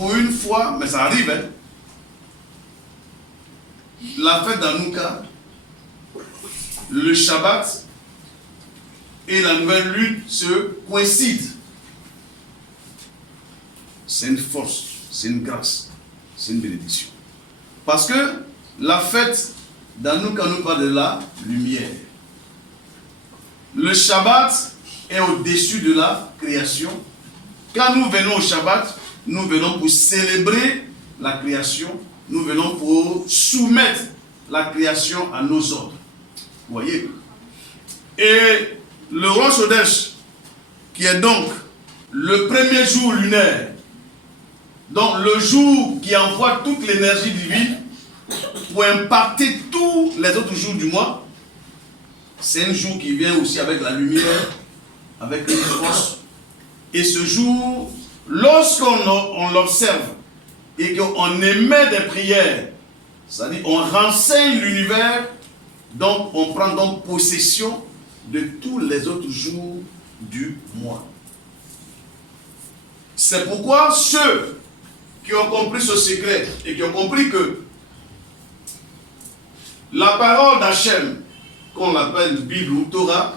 pour une fois, mais ça arrive, hein, la fête d'Hanouka, le Shabbat et la nouvelle lune se coïncident. C'est une force, c'est une grâce, c'est une bénédiction. Parce que la fête d'Hanouka nous parle de la lumière. Le Shabbat est au-dessus de la création. Quand nous venons au Shabbat, nous venons pour célébrer la création. Nous venons pour soumettre la création à nos ordres. Vous voyez? Et le Rosh Chodesh, qui est donc le premier jour lunaire, donc le jour qui envoie toute l'énergie divine pour impacter tous les autres jours du mois, c'est un jour qui vient aussi avec la lumière, avec une force. Et ce jour, lorsqu'on l'observe et qu'on émet des prières, c'est-à-dire on renseigne l'univers, donc on prend donc possession de tous les autres jours du mois. C'est pourquoi ceux qui ont compris ce secret et qui ont compris que la parole d'Hachem, qu'on l'appelle Bible ou Torah,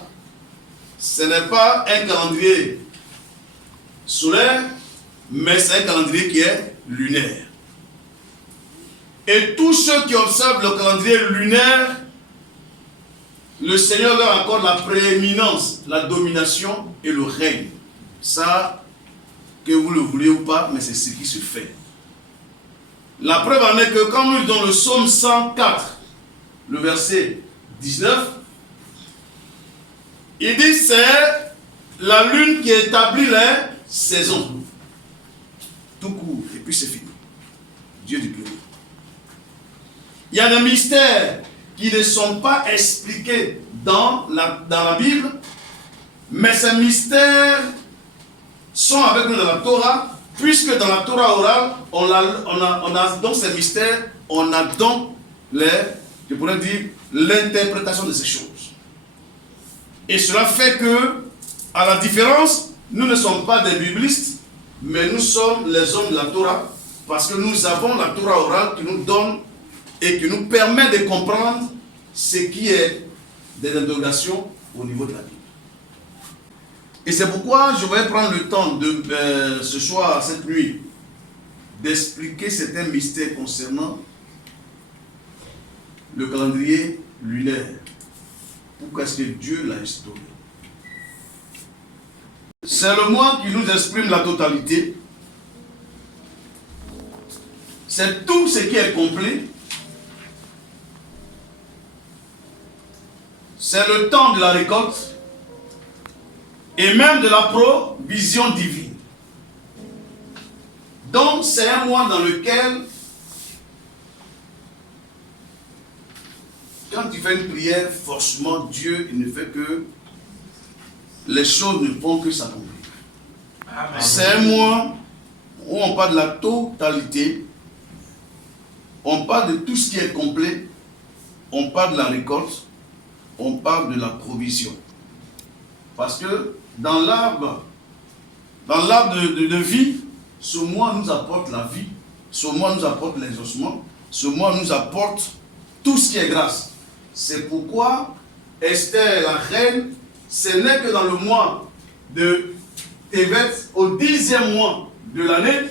ce n'est pas un calendrier solaire, mais c'est un calendrier qui est lunaire. Et tous ceux qui observent le calendrier lunaire, le Seigneur leur accorde la prééminence, la domination et le règne. Ça, que vous le voulez ou pas, mais c'est ce qui se fait. La preuve en est que quand nous lisons le psaume 104, le verset 19, il dit c'est la lune qui établit les saisons. Tout court, et puis c'est fini. Dieu du gloire. Il y a des mystères qui ne sont pas expliqués dans la Bible, mais ces mystères sont avec nous dans la Torah, puisque dans la Torah orale, on a donc ces mystères, on a donc je pourrais dire, l'interprétation de ces choses. Et cela fait que, à la différence, nous ne sommes pas des biblistes, mais nous sommes les hommes de la Torah, parce que nous avons la Torah orale qui nous donne et qui nous permet de comprendre ce qui est des interrogations au niveau de la Bible. Et c'est pourquoi je vais prendre le temps de ce soir, cette nuit, d'expliquer certains mystères concernant le calendrier lunaire. Pourquoi est-ce que Dieu l'a instauré? C'est le mois qui nous exprime la totalité. C'est tout ce qui est complet. C'est le temps de la récolte et même de la provision divine. Donc c'est un mois dans lequel, quand tu fais une prière, forcément Dieu il ne fait que les choses ne font que s'accomplir. C'est un mois où on parle de la totalité, on parle de tout ce qui est complet, on parle de la récolte, on parle de la provision. Parce que dans l'arbre de vie, ce mois nous apporte la vie, ce mois nous apporte l'exaucement, ce mois nous apporte tout ce qui est grâce. C'est pourquoi Esther, la reine, ce n'est que dans le mois de Tevet, au 10e mois de l'année,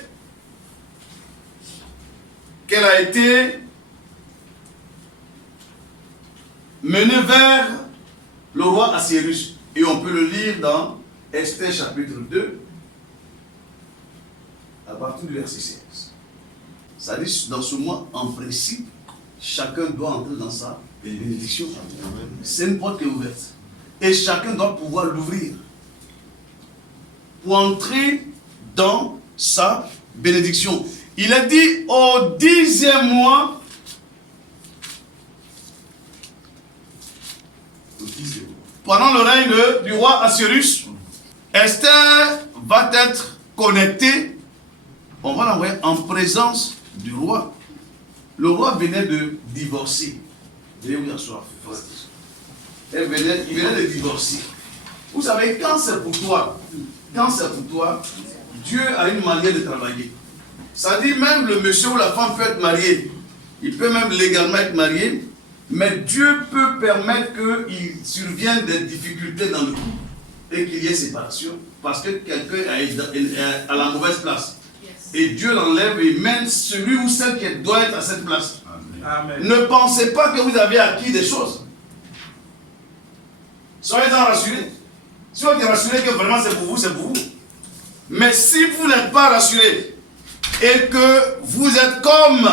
qu'elle a été menée vers le roi Assuérus. Et on peut le lire dans Esther chapitre 2, à partir du verset 16. Ça dit, dans ce mois, en principe, chacun doit entrer dans sa bénédiction. C'est une porte qui est ouverte. Et chacun doit pouvoir l'ouvrir pour entrer dans sa bénédiction. Il est dit au 10e mois, pendant le règne du roi Assuérus, Esther va être connectée, on va l'envoyer en présence du roi. Le roi venait de divorcer. Veuillez vous asseoir. Il venait de divorcer. Vous savez, quand c'est pour toi, Dieu a une manière de travailler. Ça dit même le monsieur ou la femme peut être marié. Il peut même légalement être marié. Mais Dieu peut permettre qu'il survienne des difficultés dans le couple et qu'il y ait séparation parce que quelqu'un est à la mauvaise place. Et Dieu l'enlève et mène celui ou celle qui doit être à cette place. Amen. Ne pensez pas que vous avez acquis des choses. Soyez-en rassurés. Si vous êtes rassurés que vraiment c'est pour vous, c'est pour vous. Mais si vous n'êtes pas rassurés et que vous êtes comme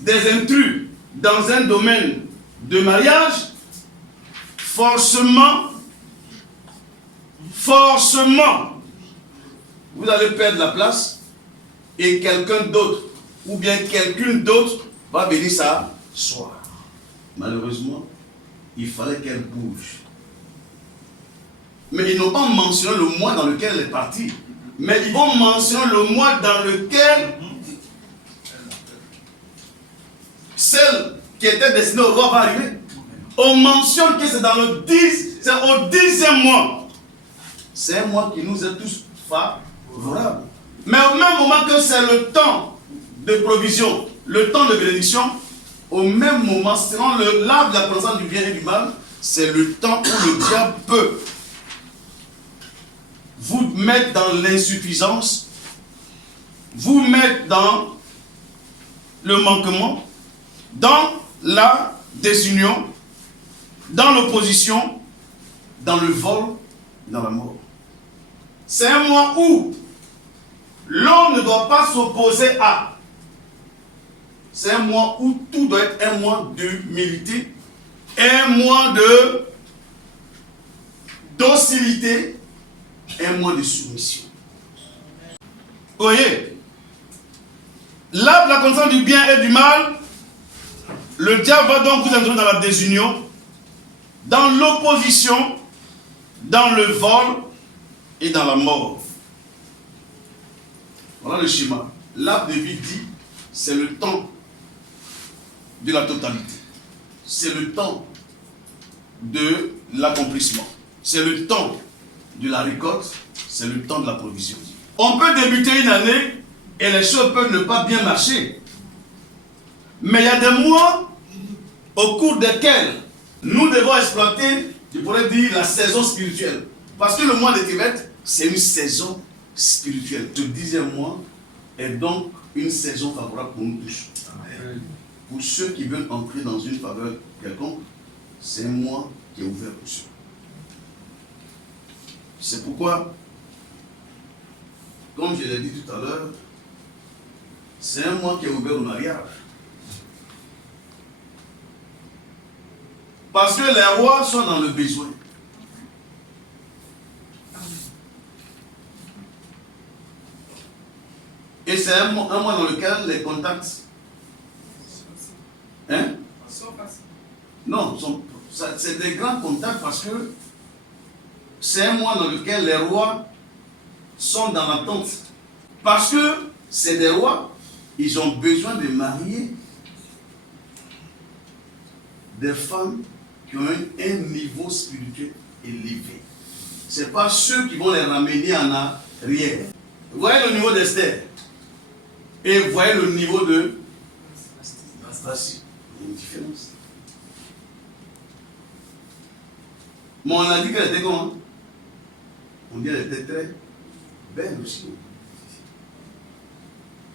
des intrus dans un domaine de mariage, forcément, vous allez perdre la place et quelqu'un d'autre ou bien quelqu'une d'autre va venir s'asseoir. Malheureusement, il fallait qu'elle bouge. Mais ils n'ont pas mentionné le mois dans lequel elle est partie. Mais ils vont mentionner le mois dans lequel celle qui était destinée au roi va arriver. On mentionne que c'est dans le 10, c'est au 10e mois. C'est un mois qui nous est tous favorable. Mais au même moment que c'est le temps de provision, le temps de bénédiction, au même moment, selon l'arbre de la connaissance du bien et du mal, c'est le temps où le diable peut vous mettre dans l'insuffisance, vous mettre dans le manquement, dans la désunion, dans l'opposition, dans le vol, dans la mort. C'est un mois où l'homme ne doit pas s'opposer à. C'est un mois où tout doit être un mois d'humilité, un mois de docilité, un mois de soumission. Vous voyez, l'arbre de la connaissance du bien et du mal, le diable va donc vous introduire dans la désunion, dans l'opposition, dans le vol et dans la mort. Voilà le schéma. L'arbre de vie dit, c'est le temps de la totalité. C'est le temps de l'accomplissement. C'est le temps de la récolte. C'est le temps de la provision. On peut débuter une année et les choses peuvent ne pas bien marcher. Mais il y a des mois au cours desquels nous devons exploiter, je pourrais dire, la saison spirituelle. Parce que le mois de Tébet, c'est une saison spirituelle. Ce 10e mois est donc une saison favorable pour nous tous. Amen. Pour ceux qui veulent entrer dans une faveur quelconque, c'est un mois qui est ouvert pour ceux. C'est pourquoi, comme je l'ai dit tout à l'heure, c'est un mois qui est ouvert au mariage. Parce que les rois sont dans le besoin. Et c'est un mois dans lequel les contacts... Hein? Non, c'est des grands contacts parce que c'est un mois dans lequel les rois sont dans l'attente. Parce que c'est des rois, ils ont besoin de marier des femmes qui ont un niveau spirituel élevé. Ce n'est pas ceux qui vont les ramener en arrière. Vous voyez le niveau d'Esther et vous voyez le niveau de Vasthi. Il y a une différence. Mais on a dit qu'elle était comment? On dit qu'elle était très belle aussi.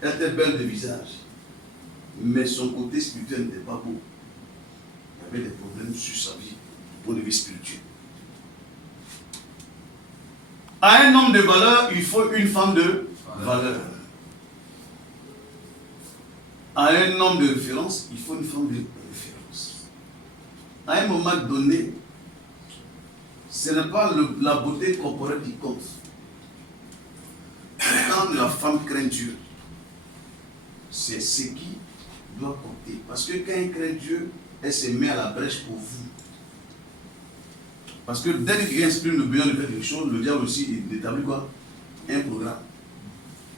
Elle était belle de visage. Mais son côté spirituel n'était pas beau. Il y avait des problèmes sur sa vie, du point de vue spirituel. À un homme de valeur, il faut une femme de valeur. À un homme de référence, il faut une femme de référence. À un moment donné, ce n'est pas la beauté corporelle qui compte. Quand la femme craint Dieu, c'est ce qui doit compter. Parce que quand elle craint Dieu, elle se met à la brèche pour vous. Parce que dès qu'il inspire le besoin de faire quelque chose, le diable aussi il établit quoi? Un programme.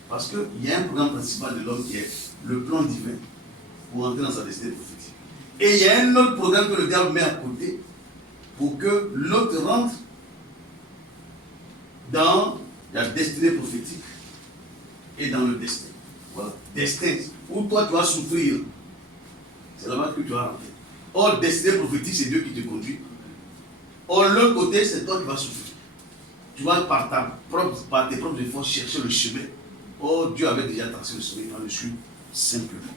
Parce qu'il y a un programme principal de l'homme qui est le plan divin pour entrer dans sa destinée prophétique. Et il y a un autre programme que le diable met à côté pour que l'autre rentre dans la destinée prophétique et dans le destin. Voilà. Destin. Où toi tu vas souffrir. C'est là-bas que tu vas rentrer. Or, destin prophétique, c'est Dieu qui te conduit. Or, l'autre côté, c'est toi qui vas souffrir. Tu vas par tes propres efforts chercher le chemin. Or, Dieu avait déjà tracé le chemin, tu vas le suivre simplement.